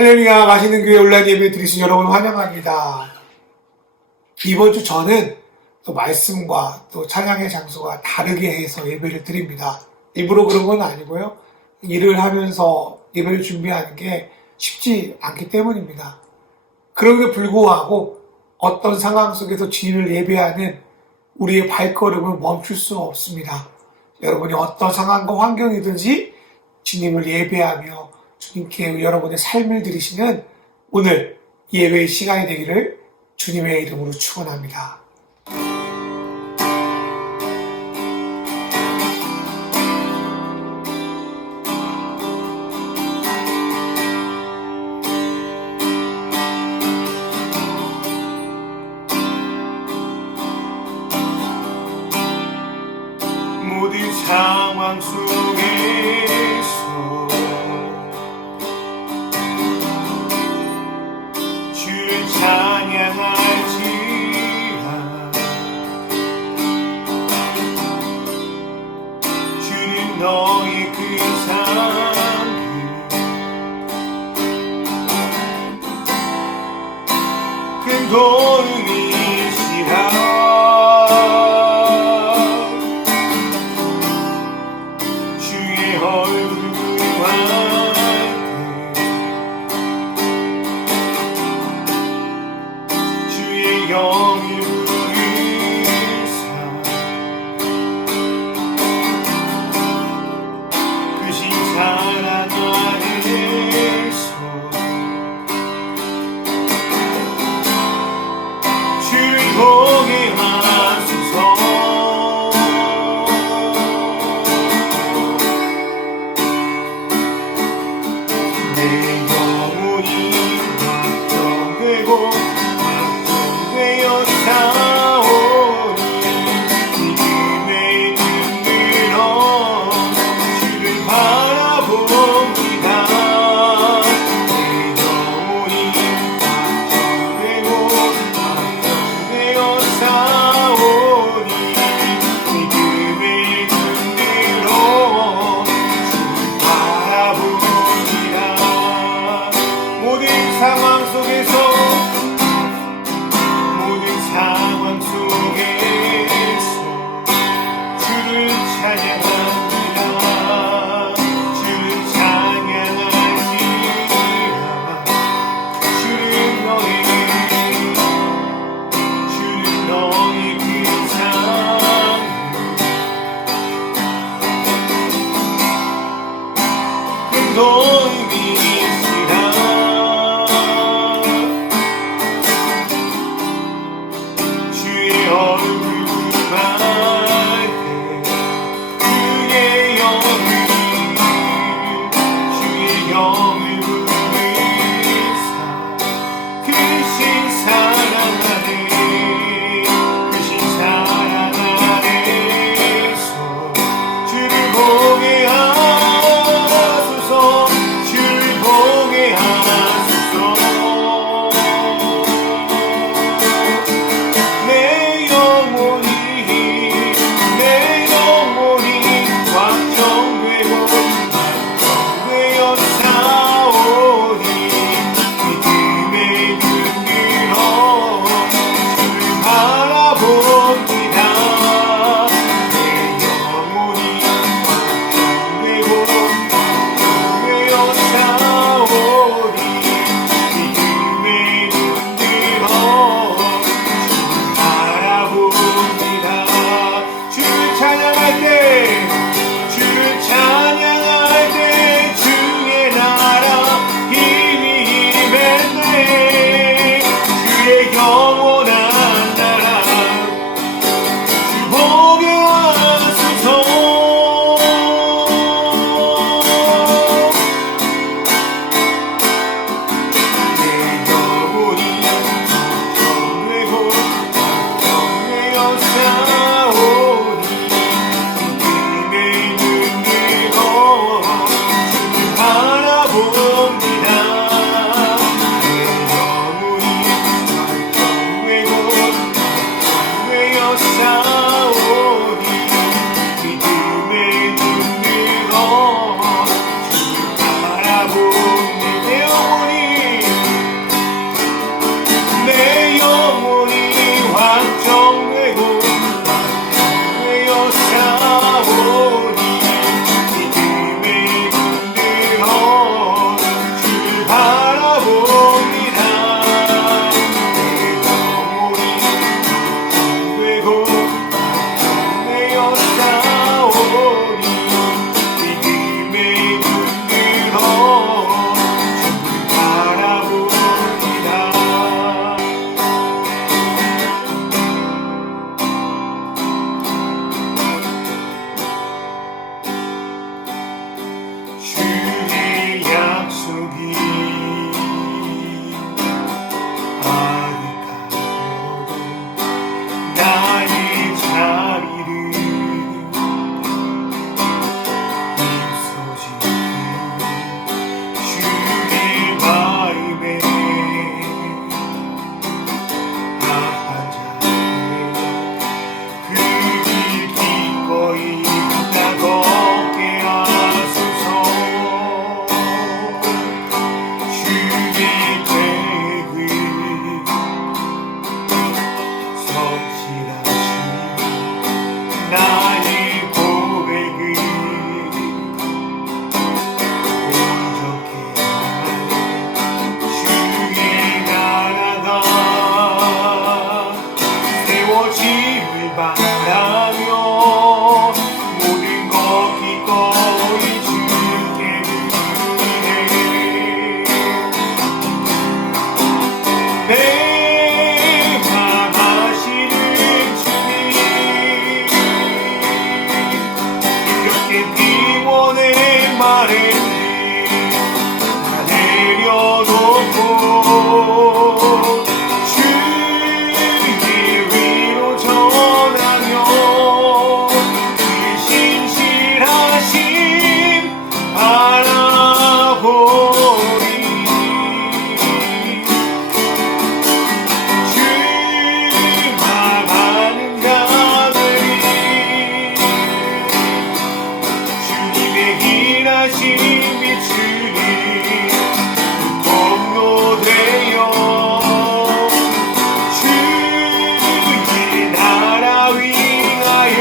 할렐루야, 맛있는 교회 온라인 예배 드리신 여러분 환영합니다. 이번 주 저는 또 말씀과 또 찬양의 장소가 다르게 해서 예배를 드립니다. 일부러 그런 건 아니고요. 일을 하면서 예배를 준비하는 게 쉽지 않기 때문입니다. 그럼에도 불구하고 어떤 상황 속에서 주님을 예배하는 우리의 발걸음을 멈출 수 없습니다. 여러분이 어떤 상황과 환경이든지 주님을 예배하며 주님께 여러분의 삶을 드리시는 오늘 예배의 시간이 되기를 주님의 이름으로 축원합니다. 모든 상황 속에서 주를 찬양할지라. 주는 너의 그 삶 큰 도움이시라. 영을 부르사 크신 사랑 안에서 주를 보게 하소서. 내 영혼이 걱정되고 사오니 믿음의 눈으로 주를 바라봅니다. 내 영혼이 걱정되고 사오니 믿음의 눈으로 주를 바라봅니다. 모든 상황 속에서 상황 속에서 주를 찬양합니다. 주를 찬양하시라. 주는 너의 그 삶 큰 도움이시라. 주를 보게 일하신 비추니 통로되어 주의 나라 위하여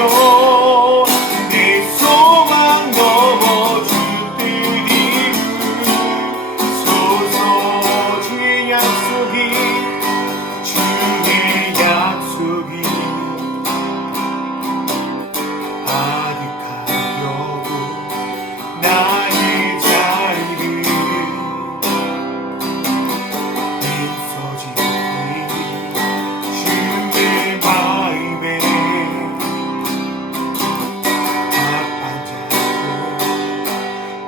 내 소망 넘어 주들이 소서. 주의 약속이 아득하려고 나의 자리를 힘써지니 주의 마음에 아픈 자도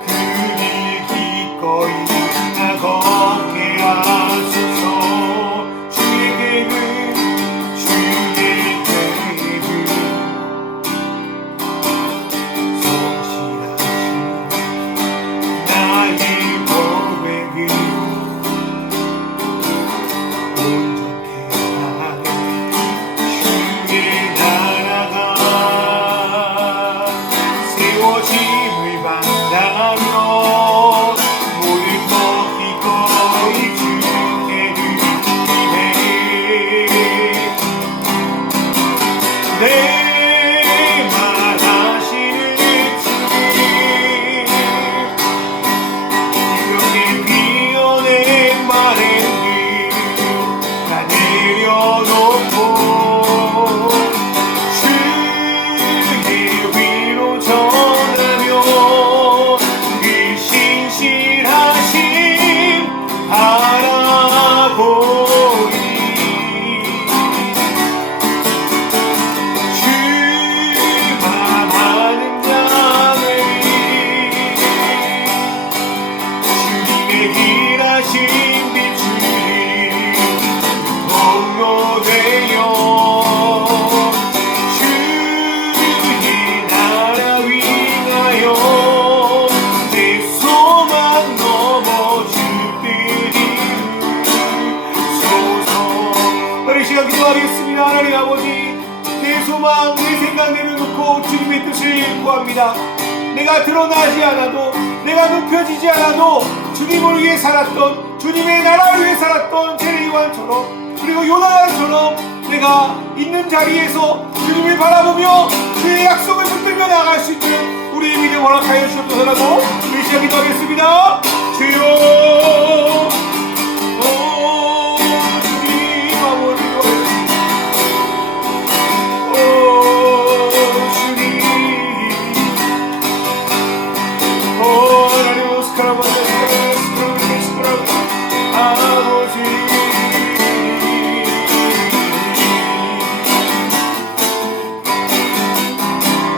그리 기꺼이 나 걷게 하소서. 주의 계획은 주의 계획은 나의 고백은 온전케 하는 주의 나라가 세워짐을 만나며 모든 것 기꺼이 주께 드리네. 내 말하시는 비어낸 마음을 다 내려놓고 주의 위로 전하며 그 신실하심 바라보니 주만 아는 자들이 주님의 일하신 비추니 통로되어 주의 나라 위하여 내 소망 넘어 주들이 소서. 우리 시간 기도하겠습니다. 하나님 아버지, 내 소망, 내 생각 내려놓고 주님의 뜻을 구합니다. 내가 드러나지 않아도, 내가 높여지지 않아도 주님을 위해 살았던, 주님의 나라를 위해 살았던 세례요한처럼, 그리고 요나단처럼 내가 있는 자리에서 주님을 바라보며 주의 약속을 붙들며 나아갈 수 있는 우리의 믿음 허락하여 주옵소서라고 우리 시작 기도하겠습니다. 주여, 오 주님 아버지, 오 주님, 오 하나님 오스카라바다 아버지,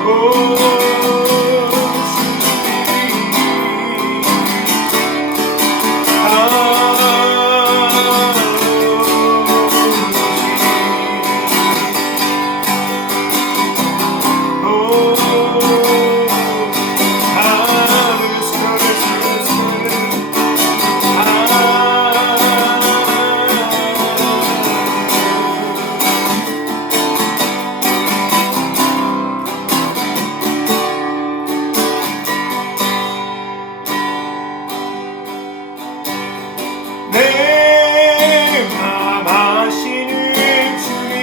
오 내 맘 아시는 주님,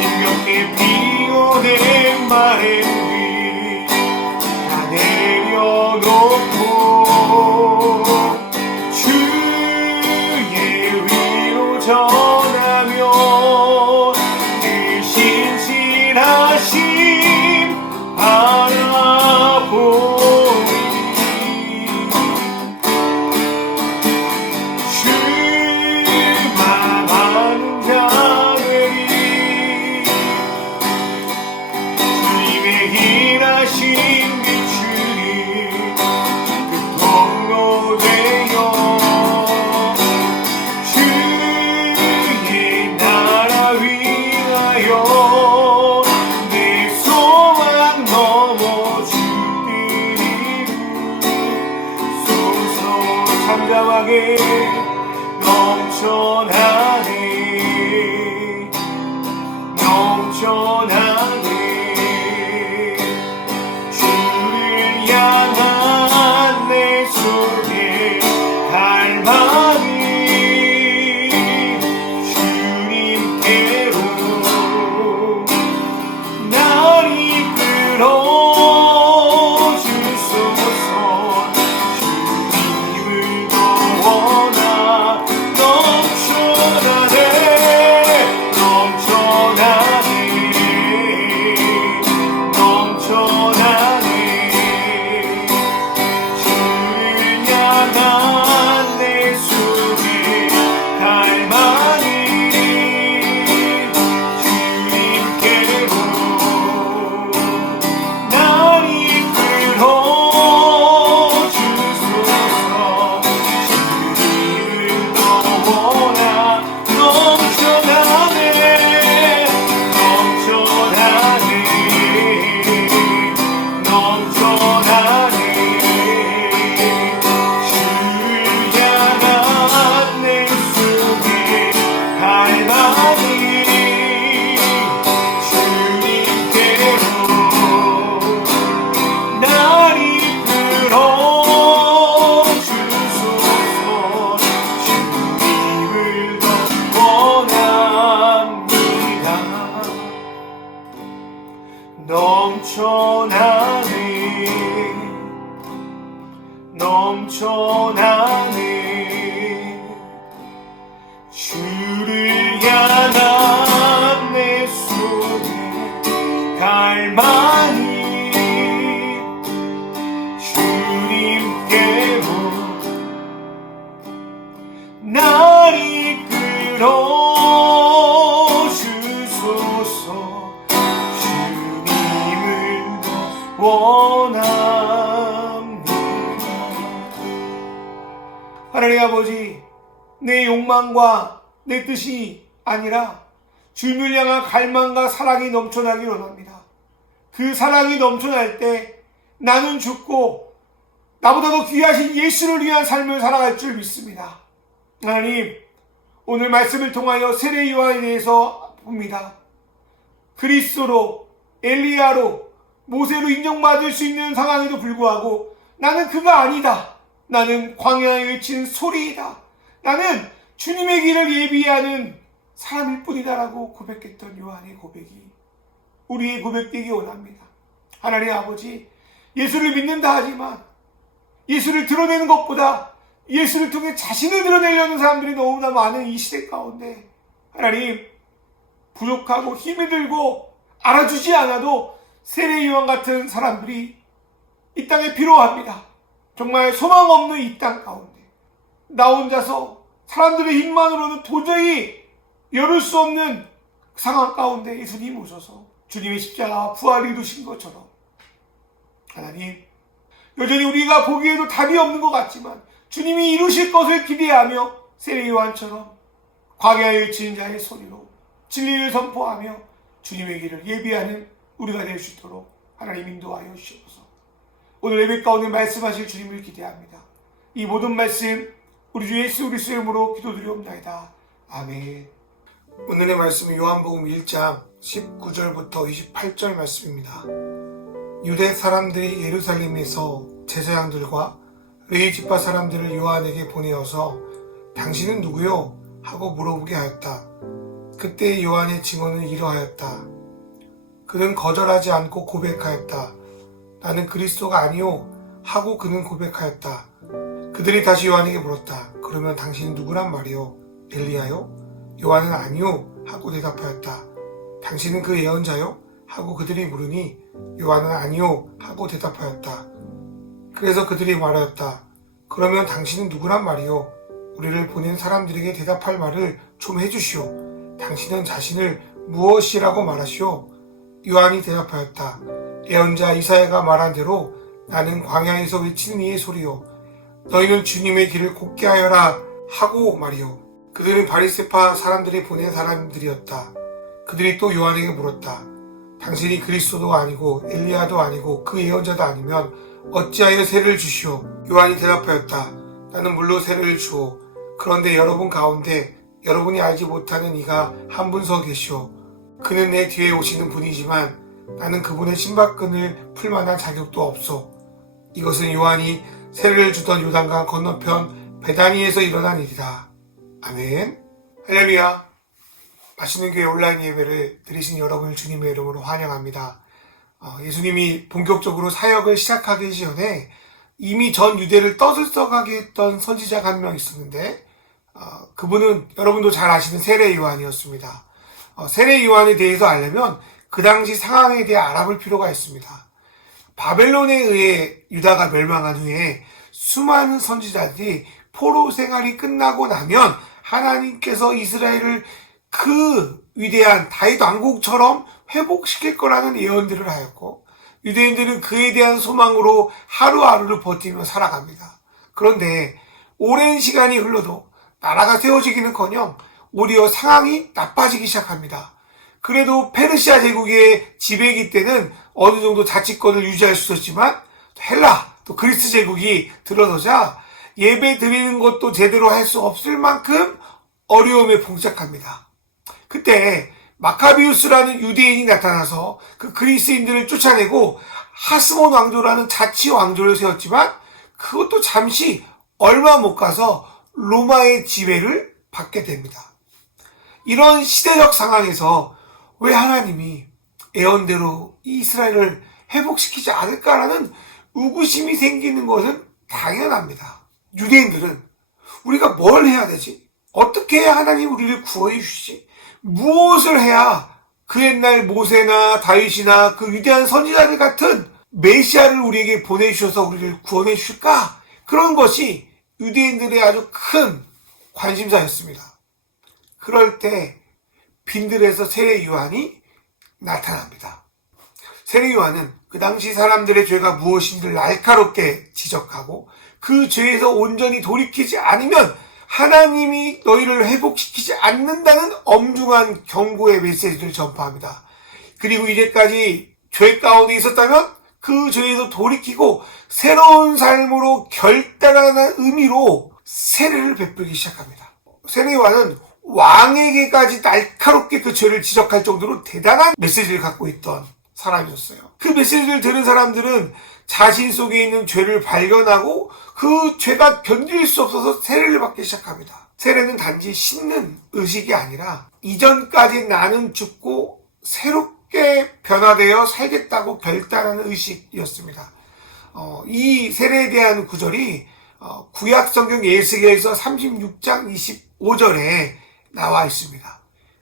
힘겹게 비워낸 마음을 다 내려놓고 주의 위로 전하며 그 신실하심 바라보니 주만 아는 자들이 주님의 일하신 비추니 그 통로되어 주의 나라 위하여 내 소망 넘어 주들이 소서. 잠잠하게 넘쳐나네, 넘쳐나네. 넘쳐나네 주를 향한 내 손에 갈망이 주님께로 날 이끌어 주소서 주님을 원합니다. 하나님 아버지, 내 욕망과 내 뜻이 아니라 주님을 향한 갈망과 사랑이 넘쳐나기 원합니다. 그 사랑이 넘쳐날 때 나는 죽고 나보다 더 귀하신 예수를 위한 삶을 살아갈 줄 믿습니다. 하나님, 오늘 말씀을 통하여 세례 요한에 대해서 봅니다. 그리스도로, 엘리야로, 모세로 인정받을 수 있는 상황에도 불구하고 나는 그가 아니다. 나는 광야에 외친 소리이다. 나는 주님의 길을 예비하는 사람일 뿐이다라고 고백했던 요한의 고백이 우리의 고백되기 원합니다. 하나님 아버지, 예수를 믿는다 하지만 예수를 드러내는 것보다 예수를 통해 자신을 드러내려는 사람들이 너무나 많은 이 시대 가운데 하나님, 부족하고 힘이 들고 알아주지 않아도 세례 요한 같은 사람들이 이 땅에 필요합니다. 정말 소망 없는 이 땅 가운데 나 혼자서 사람들의 힘만으로는 도저히 열을 수 없는 상황 가운데 예수님 오셔서 주님의 십자가와 부활을 이루신 것처럼 하나님, 여전히 우리가 보기에도 답이 없는 것 같지만 주님이 이루실 것을 기대하며 세례 요한처럼 광야에 외치는 자의 소리로 진리를 선포하며 주님의 길을 예비하는 우리가 될 수 있도록 하나님 인도하여 주시옵소서. 오늘 예배 가운데 말씀하실 주님을 기대합니다. 이 모든 말씀 우리 주 예수 그리스도의 이름으로 기도드리옵나이다. 아멘. 오늘의 말씀은 요한복음 1장 19절부터 28절 말씀입니다. 유대 사람들이 예루살렘에서 제사장들과 레위 지파 사람들을 요한에게 보내어서 당신은 누구요? 하고 물어보게 하였다. 그때 요한의 증언은 이러하였다. 그는 거절하지 않고 고백하였다. 나는 그리스도가 아니요 하고 그는 고백하였다. 그들이 다시 요한에게 물었다. 그러면 당신은 누구란 말이요? 엘리야요? 요한은 아니요 하고 대답하였다. 당신은 그 예언자요? 하고 그들이 물으니 요한은 아니요 하고 대답하였다. 그래서 그들이 말하였다. 그러면 당신은 누구란 말이요? 우리를 보낸 사람들에게 대답할 말을 좀 해주시오. 당신은 자신을 무엇이라고 말하시오? 요한이 대답하였다. 예언자 이사야가 말한 대로 나는 광야에서 외치는 이의 소리요. 너희는 주님의 길을 곱게 하여라 하고 말이요. 그들은 바리새파 사람들이 보낸 사람들이었다. 그들이 또 요한에게 물었다. 당신이 그리스도도 아니고 엘리야도 아니고 그 예언자도 아니면 어찌하여 세례를 주시오? 요한이 대답하였다. 나는 물로 세례를 주오. 그런데 여러분 가운데 여러분이 알지 못하는 이가 한 분 서 계시오. 그는 내 뒤에 오시는 분이지만 나는 그분의 신발끈을 풀 만한 자격도 없소. 이것은 요한이 세례를 주던 요단강 건너편 베다니에서 일어난 일이다. 아멘. 할렐루야. 맛있는 교회 온라인 예배를 드리신 여러분을 주님의 이름으로 환영합니다. 예수님이 본격적으로 사역을 시작하기 전에 이미 전 유대를 떠들썩하게 했던 선지자가 한 명 있었는데 그분은 여러분도 잘 아시는 세례 요한이었습니다. 세례 요한에 대해서 알려면 그 당시 상황에 대해 알아볼 필요가 있습니다. 바벨론에 의해 유다가 멸망한 후에 수많은 선지자들이 포로 생활이 끝나고 나면 하나님께서 이스라엘을 그 위대한 다윗 왕국처럼 회복시킬 거라는 예언들을 하였고 유대인들은 그에 대한 소망으로 하루하루를 버티며 살아갑니다. 그런데 오랜 시간이 흘러도 나라가 세워지기는커녕 오히려 상황이 나빠지기 시작합니다. 그래도 페르시아 제국의 지배기 때는 어느 정도 자치권을 유지할 수 있었지만 헬라 또 그리스 제국이 들어서자 예배 드리는 것도 제대로 할 수 없을 만큼 어려움에 봉착합니다. 그때 마카비우스라는 유대인이 나타나서 그 그리스인들을 쫓아내고 하스몬 왕조라는 자치 왕조를 세웠지만 그것도 잠시 얼마 못 가서 로마의 지배를 받게 됩니다. 이런 시대적 상황에서 왜 하나님이 예언대로 이스라엘을 회복시키지 않을까라는 의구심이 생기는 것은 당연합니다. 유대인들은 우리가 뭘 해야 되지? 어떻게 해야 하나님 우리를 구원해 주시지? 무엇을 해야 그 옛날 모세나 다윗이나 그 위대한 선지자들 같은 메시아를 우리에게 보내주셔서 우리를 구원해 주실까? 그런 것이 유대인들의 아주 큰 관심사였습니다. 그럴 때 빈들에서 세례 요한이 나타납니다. 세례 요한은 그 당시 사람들의 죄가 무엇인지를 날카롭게 지적하고 그 죄에서 온전히 돌이키지 않으면 하나님이 너희를 회복시키지 않는다는 엄중한 경고의 메시지를 전파합니다. 그리고 이제까지 죄 가운데 있었다면 그 죄에서 돌이키고 새로운 삶으로 결단하는 의미로 세례를 베풀기 시작합니다. 세례 요한은 왕에게까지 날카롭게 그 죄를 지적할 정도로 대단한 메시지를 갖고 있던 사람이었어요. 그 메시지를 들은 사람들은 자신 속에 있는 죄를 발견하고 그 죄가 견딜 수 없어서 세례를 받기 시작합니다. 세례는 단지 씻는 의식이 아니라 이전까지 나는 죽고 새롭게 변화되어 살겠다고 결단하는 의식이었습니다. 이 세례에 대한 구절이 구약 성경 예수계에서 36장 25절에 나와 있습니다.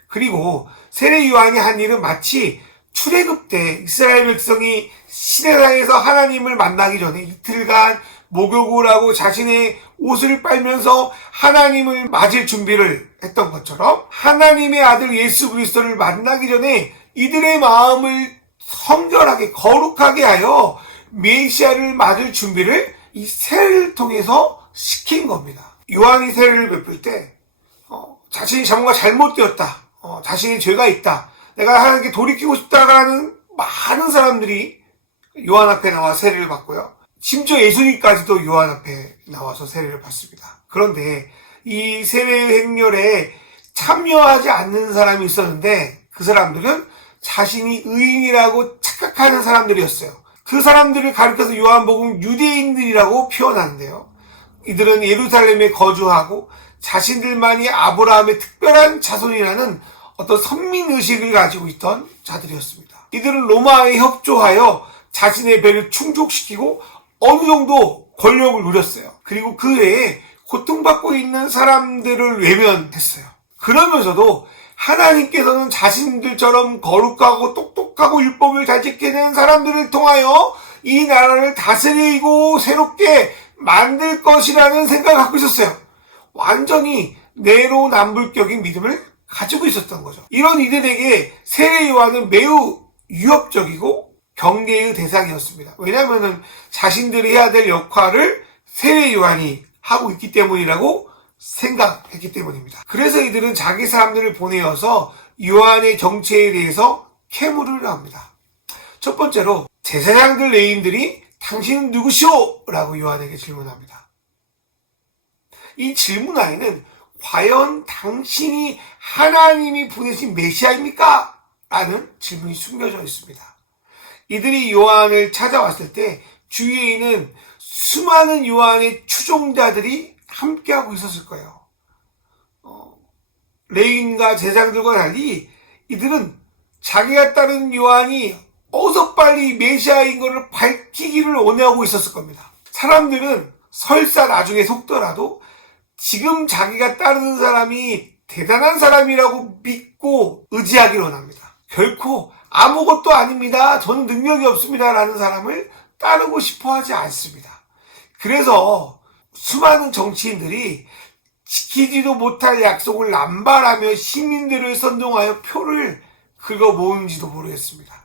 그리고 세례 요한이 한 일은 마치 출애굽 때 이스라엘 백성이 시내산에서 하나님을 만나기 전에 이틀간 목욕을 하고 자신의 옷을 빨면서 하나님을 맞을 준비를 했던 것처럼 하나님의 아들 예수 그리스도를 만나기 전에 이들의 마음을 성결하게 거룩하게 하여 메시아를 맞을 준비를 이 세례를 통해서 시킨 겁니다. 요한이 세례를 베풀 때 자신이 뭔가 잘못되었다, 자신의 죄가 있다, 내가 하나님께 돌이키고 싶다라는 많은 사람들이 요한 앞에 나와 세례를 받고요. 심지어 예수님까지도 요한 앞에 나와서 세례를 받습니다. 그런데 이 세례 행렬에 참여하지 않는 사람이 있었는데 그 사람들은 자신이 의인이라고 착각하는 사람들이었어요. 그 사람들을 가리켜서 요한복음 유대인들이라고 표현하는데요. 이들은 예루살렘에 거주하고 자신들만이 아브라함의 특별한 자손이라는 어떤 선민의식을 가지고 있던 자들이었습니다. 이들은 로마에 협조하여 자신의 배를 충족시키고 어느 정도 권력을 누렸어요. 그리고 그 외에 고통받고 있는 사람들을 외면했어요. 그러면서도 하나님께서는 자신들처럼 거룩하고 똑똑하고 율법을 잘 지키는 사람들을 통하여 이 나라를 다스리고 새롭게 만들 것이라는 생각을 갖고 있었어요. 완전히 내로남불격인 믿음을 가지고 있었던 거죠. 이런 이들에게 세례 요한은 매우 위협적이고 경계의 대상이었습니다. 왜냐하면 자신들이 해야 될 역할을 세례 요한이 하고 있기 때문이라고 생각했기 때문입니다. 그래서 이들은 자기 사람들을 보내어서 요한의 정체에 대해서 캐물을 합니다. 첫 번째로 제사장들 레인들이 당신은 누구시오? 라고 요한에게 질문합니다. 이 질문하에는 과연 당신이 하나님이 보내신 메시아입니까? 라는 질문이 숨겨져 있습니다. 이들이 요한을 찾아왔을 때 주위에는 수많은 요한의 추종자들이 함께하고 있었을 거예요. 레인과 제사장들과 달리 이들은 자기가 따르는 요한이 어서 빨리 메시아인 것을 밝히기를 원하고 있었을 겁니다. 사람들은 설사 나중에 속더라도 지금 자기가 따르는 사람이 대단한 사람이라고 믿고 의지하기를 원합니다. 결코 아무것도 아닙니다, 저는 능력이 없습니다 라는 사람을 따르고 싶어 하지 않습니다. 그래서 수많은 정치인들이 지키지도 못할 약속을 남발하며 시민들을 선동하여 표를 긁어 모은지도 모르겠습니다.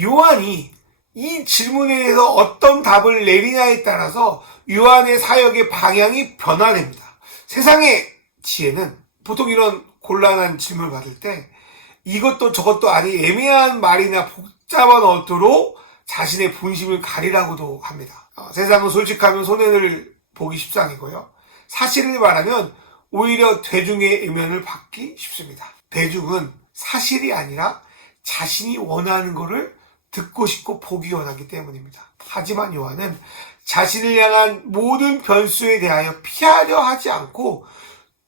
요한이 이 질문에 대해서 어떤 답을 내리냐에 따라서 요한의 사역의 방향이 변화됩니다. 세상의 지혜는 보통 이런 곤란한 질문을 받을 때 이것도 저것도 아닌 애매한 말이나 복잡한 어투로 자신의 본심을 가리라고도 합니다. 세상은 솔직하면 손해를 보기 십상이고요. 사실을 말하면 오히려 대중의 의면을 받기 쉽습니다. 대중은 사실이 아니라 자신이 원하는 것을 듣고 싶고 보기 원하기 때문입니다. 하지만 요한은 자신을 향한 모든 변수에 대하여 피하려 하지 않고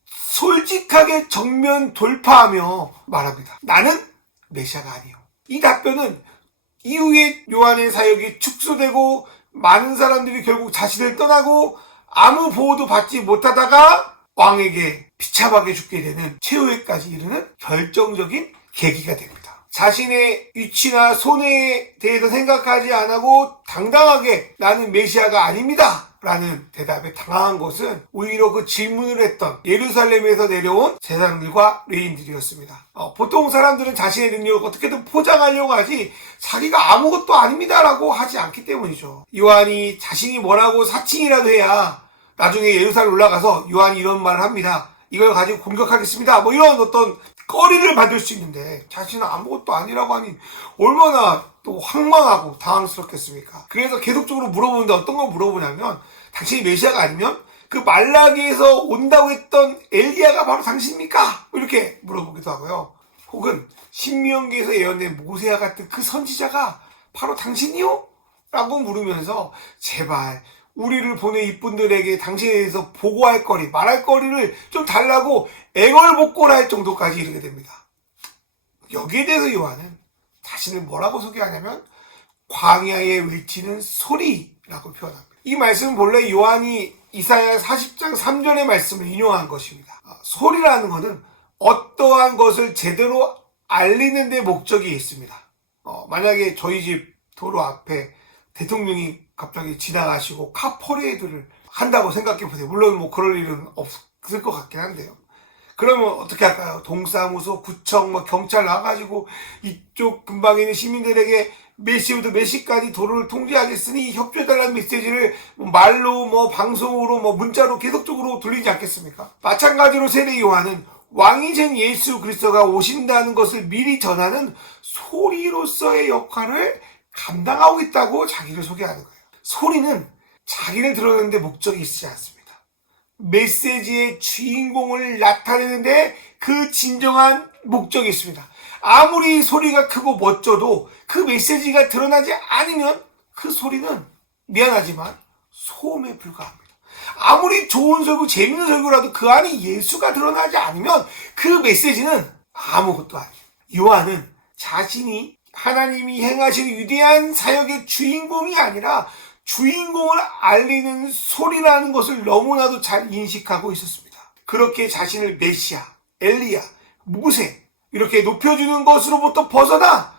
솔직하게 정면 돌파하며 말합니다. 나는 메시아가 아니요. 이 답변은 이후에 요한의 사역이 축소되고 많은 사람들이 결국 자신을 떠나고 아무 보호도 받지 못하다가 왕에게 비참하게 죽게 되는 최후에까지 이르는 결정적인 계기가 됩니다. 자신의 위치나 손해에 대해서 생각하지 않고 당당하게 나는 메시아가 아닙니다 라는 대답에 당황한 것은 오히려 그 질문을 했던 예루살렘에서 내려온 제사장들과 레인들이었습니다. 보통 사람들은 자신의 능력을 어떻게든 포장하려고 하지 자기가 아무것도 아닙니다 라고 하지 않기 때문이죠. 요한이 자신이 뭐라고 사칭이라도 해야 나중에 예루살렘 올라가서 요한이 이런 말을 합니다. 이걸 가지고 공격하겠습니다. 뭐 이런 어떤 거리를 만들 수 있는데 자신은 아무것도 아니라고 하니 얼마나 또 황망하고 당황스럽겠습니까? 그래서 계속적으로 물어보는데 어떤 걸 물어보냐면 당신이 메시아가 아니면 그 말라기에서 온다고 했던 엘리야가 바로 당신입니까? 이렇게 물어보기도 하고요. 혹은 신명기에서 예언된 모세와 같은 그 선지자가 바로 당신이요? 라고 물으면서 제발 우리를 보낸 이분들에게 당신에 대해서 보고할 거리, 말할 거리를 좀 달라고 애걸복걸할 정도까지 이르게 됩니다. 여기에 대해서 요한은 자신을 뭐라고 소개하냐면 광야에 외치는 소리라고 표현합니다. 이 말씀은 본래 요한이 이사야 40장 3절의 말씀을 인용한 것입니다. 소리라는 것은 어떠한 것을 제대로 알리는 데 목적이 있습니다. 만약에 저희 집 도로 앞에 대통령이 갑자기 지나가시고 카 퍼레이드를 한다고 생각해 보세요. 물론 뭐 그럴 일은 없을 것 같긴 한데요. 그러면 어떻게 할까요? 동사무소, 구청, 경찰 나가지고 이쪽 근방에 있는 시민들에게 몇 시부터 몇 시까지 도로를 통제하겠으니 협조해달라는 메시지를 말로 방송으로 문자로 계속적으로 돌리지 않겠습니까? 마찬가지로 세례 요한은 왕이 된 예수 그리스도가 오신다는 것을 미리 전하는 소리로서의 역할을 감당하고 있다고 자기를 소개하는 거예요. 소리는 자기를 드러내는 데 목적이 있지 않습니다. 메시지의 주인공을 나타내는데 그 진정한 목적이 있습니다. 아무리 소리가 크고 멋져도 그 메시지가 드러나지 않으면 그 소리는 미안하지만 소음에 불과합니다. 아무리 좋은 설교, 재밌는 설교라도 그 안에 예수가 드러나지 않으면 그 메시지는 아무것도 아니에요. 요한은 자신이 하나님이 행하신 위대한 사역의 주인공이 아니라 주인공을 알리는 소리라는 것을 너무나도 잘 인식하고 있었습니다. 그렇게 자신을 메시아, 엘리야, 모세 이렇게 높여주는 것으로부터 벗어나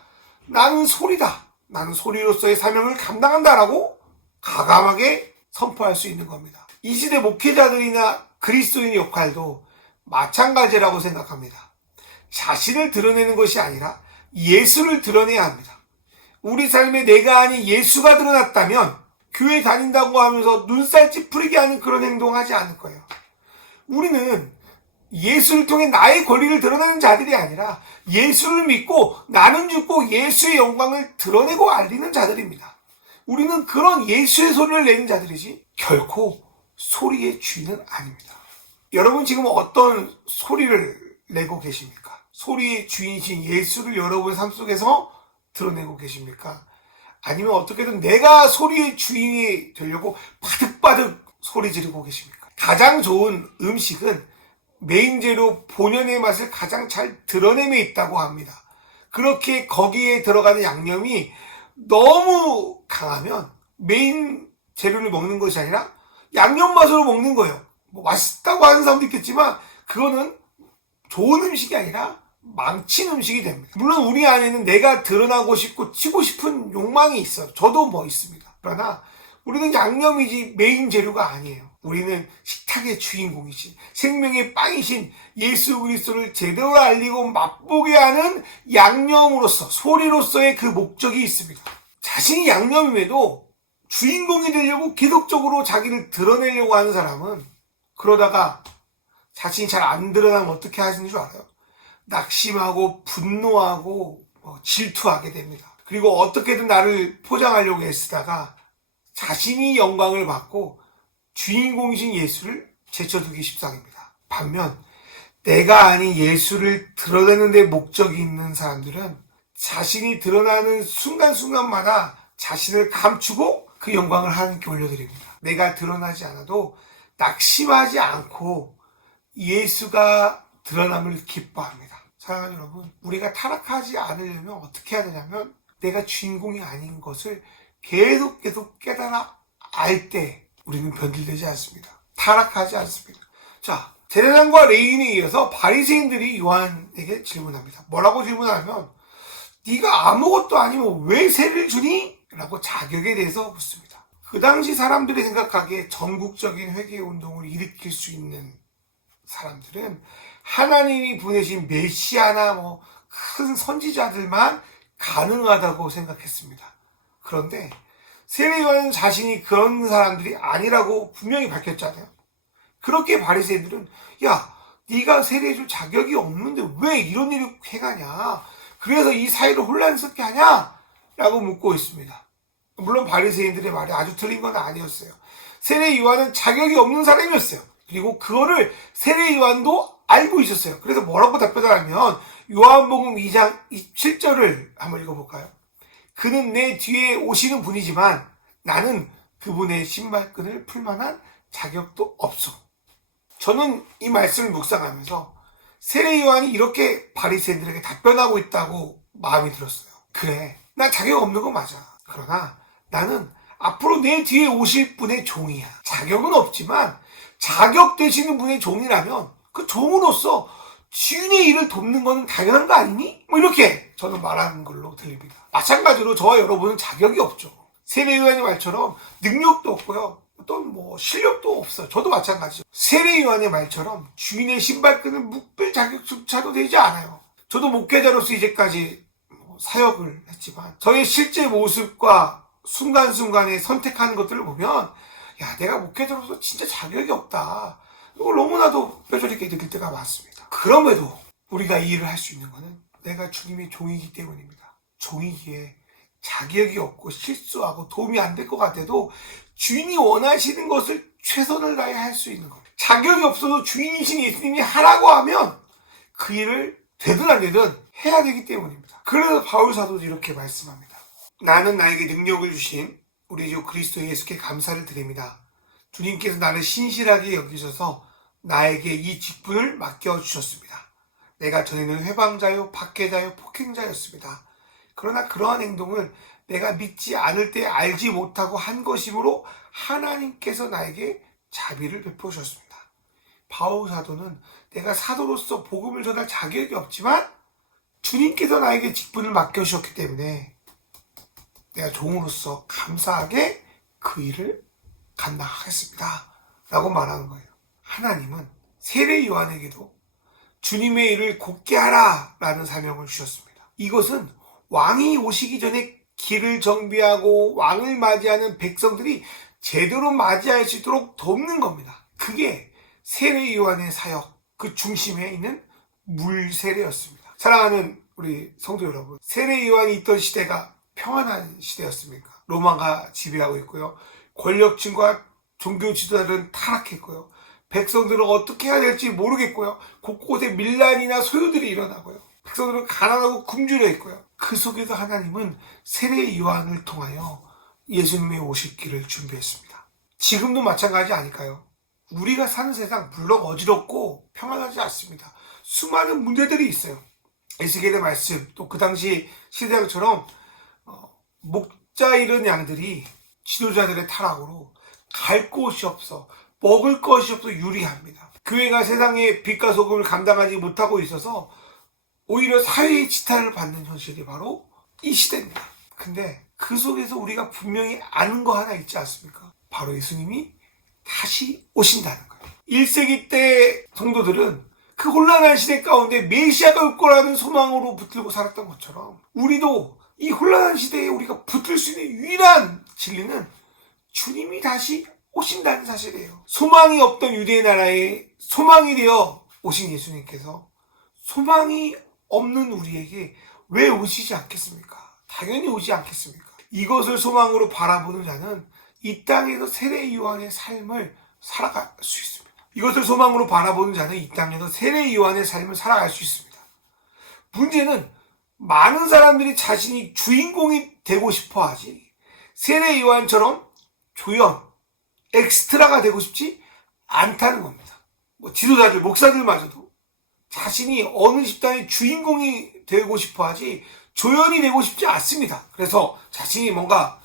나는 소리다. 나는 소리로서의 사명을 감당한다라고 가감하게 선포할 수 있는 겁니다. 이 시대 목회자들이나 그리스도인의 역할도 마찬가지라고 생각합니다. 자신을 드러내는 것이 아니라 예수를 드러내야 합니다. 우리 삶에 내가 아닌 예수가 드러났다면 교회 다닌다고 하면서 눈살 찌푸리게 하는 그런 행동하지 않을 거예요. 우리는 예수를 통해 나의 권리를 드러내는 자들이 아니라 예수를 믿고 나는 죽고 예수의 영광을 드러내고 알리는 자들입니다. 우리는 그런 예수의 소리를 내는 자들이지 결코 소리의 주인은 아닙니다. 여러분 지금 어떤 소리를 내고 계십니까? 소리의 주인이신 예수를 여러분 삶 속에서 드러내고 계십니까? 아니면 어떻게든 내가 소리의 주인이 되려고 바득바득 소리 지르고 계십니까? 가장 좋은 음식은 메인 재료 본연의 맛을 가장 잘 드러내며 있다고 합니다. 그렇게 거기에 들어가는 양념이 너무 강하면 메인 재료를 먹는 것이 아니라 양념 맛으로 먹는 거예요. 맛있다고 하는 사람도 있겠지만 그거는 좋은 음식이 아니라 망친 음식이 됩니다. 물론 우리 안에는 내가 드러나고 싶고 튀고 싶은 욕망이 있어요. 저도 있습니다. 그러나 우리는 양념이지 메인 재료가 아니에요. 우리는 식탁의 주인공이신 생명의 빵이신 예수 그리스도를 제대로 알리고 맛보게 하는 양념으로서 소리로서의 그 목적이 있습니다. 자신이 양념임에도 주인공이 되려고 계속적으로 자기를 드러내려고 하는 사람은 그러다가 자신이 잘 안 드러나면 어떻게 하시는 줄 알아요? 낙심하고 분노하고 질투하게 됩니다. 그리고 어떻게든 나를 포장하려고 애쓰다가 자신이 영광을 받고 주인공이신 예수를 제쳐두기 십상입니다. 반면 내가 아닌 예수를 드러내는 데 목적이 있는 사람들은 자신이 드러나는 순간순간마다 자신을 감추고 그 영광을 하나님께 올려드립니다. 내가 드러나지 않아도 낙심하지 않고 예수가 드러남을 기뻐합니다. 사랑하는 여러분, 우리가 타락하지 않으려면 어떻게 해야 되냐면 내가 주인공이 아닌 것을 계속 깨달아 알 때 우리는 변질되지 않습니다. 타락하지 않습니다. 자, 제사장과 레위인에 이어서 바리새인들이 요한에게 질문합니다. 뭐라고 질문하면 네가 아무것도 아니면 왜 세를 주니? 라고 자격에 대해서 묻습니다. 그 당시 사람들이 생각하기에 전국적인 회개운동을 일으킬 수 있는 사람들은 하나님이 보내신 메시아나 큰 선지자들만 가능하다고 생각했습니다. 그런데 세례 요한 자신이 그런 사람들이 아니라고 분명히 밝혔잖아요. 그렇게 바리새인들은 야, 네가 세례해줄 자격이 없는데 왜 이런 일을 행하냐? 그래서 이 사회를 혼란스럽게 하냐? 라고 묻고 있습니다. 물론 바리새인들의 말이 아주 틀린 건 아니었어요. 세례 요한은 자격이 없는 사람이었어요. 그리고 그거를 세례 요한도 알고 있었어요. 그래서 뭐라고 답변을 하면 요한복음 2장 27절을 한번 읽어볼까요? 그는 내 뒤에 오시는 분이지만 나는 그분의 신발끈을 풀 만한 자격도 없어. 저는 이 말씀을 묵상하면서 세례 요한이 이렇게 바리새인들에게 답변하고 있다고 마음이 들었어요. 그래, 나 자격 없는 거 맞아. 그러나 나는 앞으로 내 뒤에 오실 분의 종이야. 자격은 없지만 자격 되시는 분의 종이라면 그 종으로서 주인의 일을 돕는 건 당연한 거 아니니? 이렇게 저는 말하는 걸로 들립니다. 마찬가지로 저와 여러분은 자격이 없죠. 세례 요한의 말처럼 능력도 없고요. 또 실력도 없어요. 저도 마찬가지죠. 세례 요한의 말처럼 주인의 신발끈을 묶을 자격조차도 되지 않아요. 저도 목회자로서 이제까지 사역을 했지만 저의 실제 모습과 순간순간에 선택하는 것들을 보면 야, 내가 목회자로서 진짜 자격이 없다. 이걸 너무나도 뼈저리게 느낄 때가 많습니다. 그럼에도 우리가 이 일을 할 수 있는 것은 내가 주님의 종이기 때문입니다. 종이기에 자격이 없고 실수하고 도움이 안 될 것 같아도 주인이 원하시는 것을 최선을 다해 할 수 있는 것. 자격이 없어도 주인이신 예수님이 하라고 하면 그 일을 되든 안 되든 해야 되기 때문입니다. 그래서 바울 사도도 이렇게 말씀합니다. 나는 나에게 능력을 주신 우리 주 그리스도 예수께 감사를 드립니다. 주님께서 나를 신실하게 여기셔서 나에게 이 직분을 맡겨주셨습니다. 내가 전에는 회방자요, 박해자요, 폭행자였습니다. 그러나 그러한 행동을 내가 믿지 않을 때 알지 못하고 한 것이므로 하나님께서 나에게 자비를 베푸셨습니다. 바울 사도는 내가 사도로서 복음을 전할 자격이 없지만 주님께서 나에게 직분을 맡겨주셨기 때문에 내가 종으로서 감사하게 그 일을 감당하겠습니다. 라고 말하는 거예요. 하나님은 세례 요한에게도 주님의 일을 곧게 하라 라는 사명을 주셨습니다. 이것은 왕이 오시기 전에 길을 정비하고 왕을 맞이하는 백성들이 제대로 맞이할 수 있도록 돕는 겁니다. 그게 세례 요한의 사역, 그 중심에 있는 물세례였습니다. 사랑하는 우리 성도 여러분, 세례 요한이 있던 시대가 평안한 시대였습니까? 로마가 지배하고 있고요. 권력층과 종교 지도자들은 타락했고요. 백성들은 어떻게 해야 될지 모르겠고요. 곳곳에 밀란이나 소요들이 일어나고요. 백성들은 가난하고 굶주려 있고요. 그 속에서 하나님은 세례 요한을 통하여 예수님의 오실 길을 준비했습니다. 지금도 마찬가지 아닐까요? 우리가 사는 세상 물론 어지럽고 평안하지 않습니다. 수많은 문제들이 있어요. 에스겔의 말씀, 또 그 당시 시대처럼 목자 잃은 양들이 지도자들의 타락으로 갈 곳이 없어, 먹을 것이 없어 유리합니다. 교회가 세상의 빛과 소금을 감당하지 못하고 있어서 오히려 사회의 지탄을 받는 현실이 바로 이 시대입니다. 근데 그 속에서 우리가 분명히 아는 거 하나 있지 않습니까? 바로 예수님이 다시 오신다는 거예요. 1세기 때 성도들은 그 혼란한 시대 가운데 메시아가 올 거라는 소망으로 붙들고 살았던 것처럼 우리도 이 혼란한 시대에 우리가 붙들 수 있는 유일한 진리는 주님이 다시 오신다는 사실이에요. 소망이 없던 유대 나라에 소망이 되어 오신 예수님께서 소망이 없는 우리에게 왜 오시지 않겠습니까? 당연히 오지 않겠습니까? 이것을 소망으로 바라보는 자는 이 땅에서 세례 요한의 삶을 살아갈 수 있습니다. 이것을 소망으로 바라보는 자는 이 땅에서 세례 요한의 삶을 살아갈 수 있습니다. 문제는 많은 사람들이 자신이 주인공이 되고 싶어 하지 세례 요한처럼 조연, 엑스트라가 되고 싶지 않다는 겁니다. 지도자들, 목사들마저도 자신이 어느 집단의 주인공이 되고 싶어 하지 조연이 되고 싶지 않습니다. 그래서 자신이 뭔가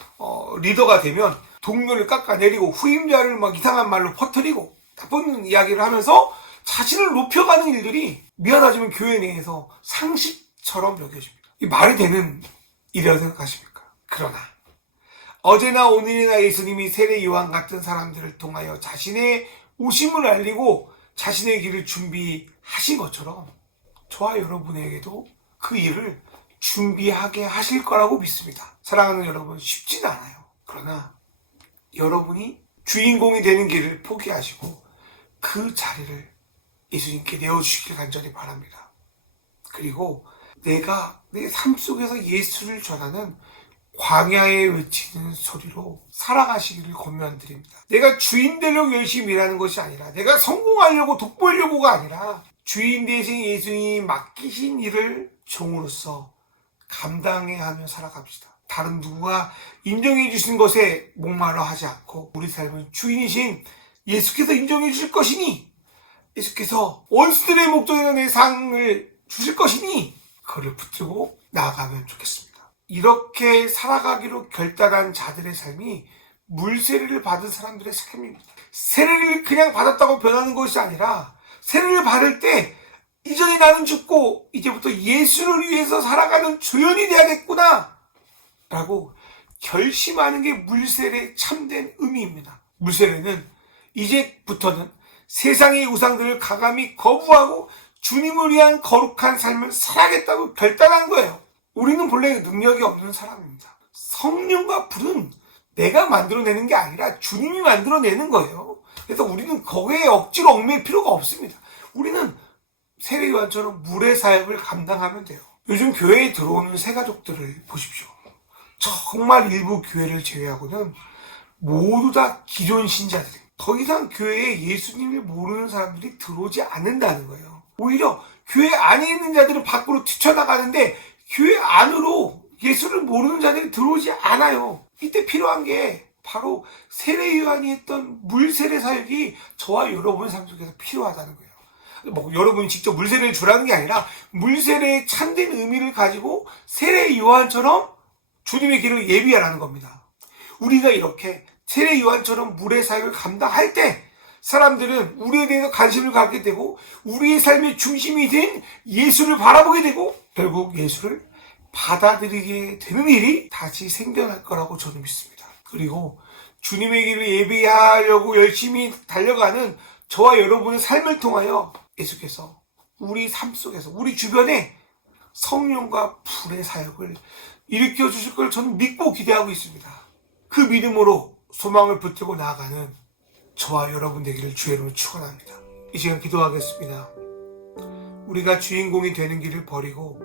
리더가 되면 동료를 깎아내리고 후임자를 막 이상한 말로 퍼뜨리고 나쁜 이야기를 하면서 자신을 높여가는 일들이 미안하지만 교회 내에서 상식처럼 여겨집니다. 이 말이 되는 일이라고 생각하십니까? 그러나 어제나 오늘이나 예수님이 세례 요한 같은 사람들을 통하여 자신의 오심을 알리고 자신의 길을 준비하신 것처럼 저와 여러분에게도 그 일을 준비하게 하실 거라고 믿습니다. 사랑하는 여러분, 쉽지는 않아요. 그러나 여러분이 주인공이 되는 길을 포기하시고 그 자리를 예수님께 내어주시길 간절히 바랍니다. 그리고 내가 내 삶 속에서 예수를 전하는 광야에 외치는 소리로 살아가시기를 권면드립니다. 내가 주인 되려고 열심히 일하는 것이 아니라 내가 성공하려고 돋보이려고가 아니라 주인 대신 예수님이 맡기신 일을 종으로서 감당해야 하며 살아갑시다. 다른 누구가 인정해 주신 것에 목말라 하지 않고 우리 삶은 주인이신 예수께서 인정해 주실 것이니 예수께서 원수들의 목전에 내 상을 주실 것이니 그를 붙들고 나아가면 좋겠습니다. 이렇게 살아가기로 결단한 자들의 삶이 물세례를 받은 사람들의 삶입니다. 세례를 그냥 받았다고 변하는 것이 아니라 세례를 받을 때 이전에 나는 죽고 이제부터 예수를 위해서 살아가는 조연이 돼야겠구나 라고 결심하는 게 물세례의 참된 의미입니다. 물세례는 이제부터는 세상의 우상들을 가감히 거부하고 주님을 위한 거룩한 삶을 살아야겠다고 결단한 거예요. 우리는 본래 능력이 없는 사람입니다. 성령과 불은 내가 만들어내는 게 아니라 주님이 만들어내는 거예요. 그래서 우리는 거기에 억지로 얽매일 필요가 없습니다. 우리는 세례 요한처럼 물의 사역을 감당하면 돼요. 요즘 교회에 들어오는 새가족들을 보십시오. 정말 일부 교회를 제외하고는 모두 다 기존 신자들이에요. 더 이상 교회에 예수님을 모르는 사람들이 들어오지 않는다는 거예요. 오히려 교회 안에 있는 자들은 밖으로 뛰쳐나가는데 교회 안으로 예수를 모르는 자들이 들어오지 않아요. 이때 필요한 게 바로 세례 요한이 했던 물세례 사역이 저와 여러분의 삶 속에서 필요하다는 거예요. 뭐 여러분이 직접 물세례를 주라는 게 아니라 물세례의 참된 의미를 가지고 세례 요한처럼 주님의 길을 예비하라는 겁니다. 우리가 이렇게 세례 요한처럼 물의 사역을 감당할 때 사람들은 우리에 대해서 관심을 갖게 되고 우리의 삶의 중심이 된 예수를 바라보게 되고 결국 예수를 받아들이게 되는 일이 다시 생겨날 거라고 저는 믿습니다. 그리고 주님의 길을 예비하려고 열심히 달려가는 저와 여러분의 삶을 통하여 예수께서 우리 삶 속에서 우리 주변에 성령과 불의 사역을 일으켜 주실 걸 저는 믿고 기대하고 있습니다. 그 믿음으로 소망을 붙들고 나아가는 저와 여러분 되기를 주의 이름으로 축원합니다. 이 시간 기도하겠습니다. 우리가 주인공이 되는 길을 버리고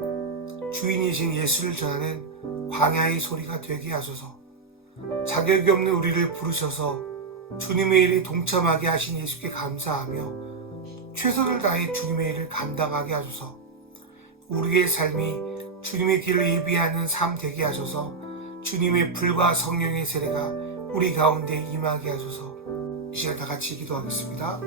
주인이신 예수를 전하는 광야의 소리가 되게 하소서. 자격이 없는 우리를 부르셔서 주님의 일에 동참하게 하신 예수께 감사하며 최선을 다해 주님의 일을 감당하게 하소서. 우리의 삶이 주님의 길을 예비하는 삶 되게 하소서. 주님의 불과 성령의 세례가 우리 가운데 임하게 하소서. 이 시간 다 같이 기도하겠습니다.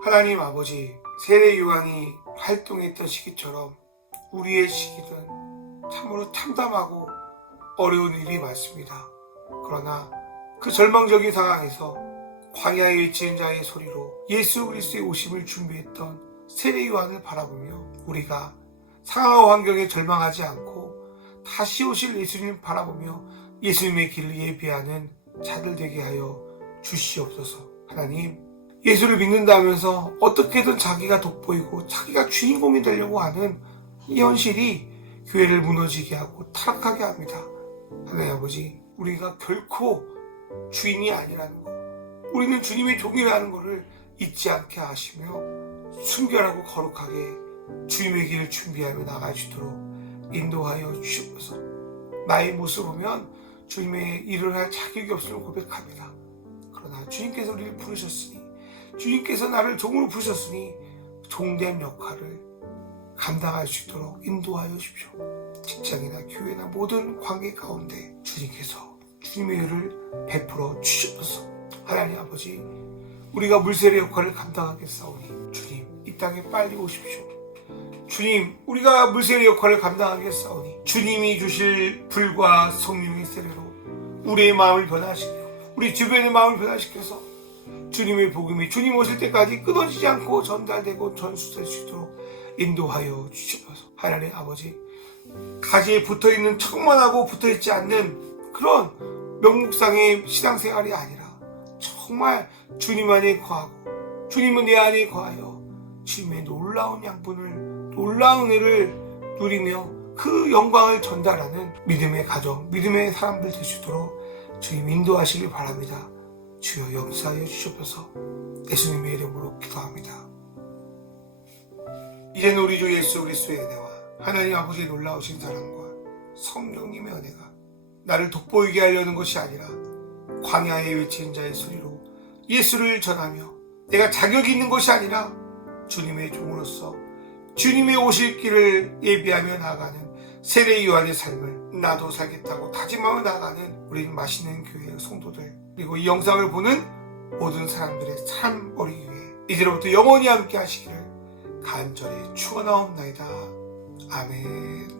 하나님 아버지, 세례 요한이 활동했던 시기처럼 우리의 시기는 참으로 참담하고 어려운 일이 많습니다. 그러나 그 절망적인 상황에서 광야에 외치는 자의 소리로 예수 그리스도의 오심을 준비했던 세례 요한을 바라보며 우리가 상황과 환경에 절망하지 않고 다시 오실 예수님을 바라보며 예수님의 길을 예비하는 자들 되게 하여 주시옵소서. 하나님, 예수를 믿는다면서 어떻게든 자기가 돋보이고 자기가 주인공이 되려고 하는 이 현실이 교회를 무너지게 하고 타락하게 합니다. 하나님 아버지, 우리가 결코 주인이 아니라는 것, 우리는 주님의 종이라는 것을 잊지 않게 하시며 순결하고 거룩하게 주님의 길을 준비하며 나갈 수 있도록 인도하여 주시옵소서. 나의 모습을 보면 주님의 일을 할 자격이 없음을 고백합니다. 그러나 주님께서 우리를 부르셨으니, 주님께서 나를 종으로 부르셨으니 종된 역할을 감당할 수 있도록 인도하여 주십시오. 직장이나 교회나 모든 관계 가운데 주님께서 주님의 일을 베풀어 주시옵소서. 하나님 아버지, 우리가 물세례 역할을 감당하겠사오니 주님, 이 땅에 빨리 오십시오. 주님, 우리가 물세례 역할을 감당하겠사오니 주님이 주실 불과 성령의 세례로 우리의 마음을 변화시켜, 우리 주변의 마음을 변화시켜서 주님의 복음이 주님 오실 때까지 끊어지지 않고 전달되고 전수될 수 있도록 인도하여 주시옵소서. 하나님 아버지, 가지에 붙어있는 척만 하고 붙어있지 않는 그런 명목상의 신앙생활이 아니라 정말 주님 안에 거하고 주님은 내 안에 거하여 주님의 놀라운 양분을, 놀라운 은혜를 누리며 그 영광을 전달하는 믿음의 가정, 믿음의 사람들 될 수 있도록 주님 인도하시길 바랍니다. 주여 역사하여 주시옵소서. 예수님의 이름으로 기도합니다. 이제는 우리 주 예수 그리스도의 은혜와 하나님 아버지의 놀라우신 사랑과 성령님의 은혜가 나를 돋보이게 하려는 것이 아니라 광야에 외친 자의 소리로 예수를 전하며 내가 자격이 있는 것이 아니라 주님의 종으로서 주님의 오실 길을 예비하며 나아가는 세례 요한의 삶을 나도 살겠다고 다짐하며 나아가는 우리 맛있는 교회의 성도들, 그리고 이 영상을 보는 모든 사람들의 삶 머리 위에 이제로부터 영원히 함께 하시기를 간절히 축원하옵나이다. 아멘.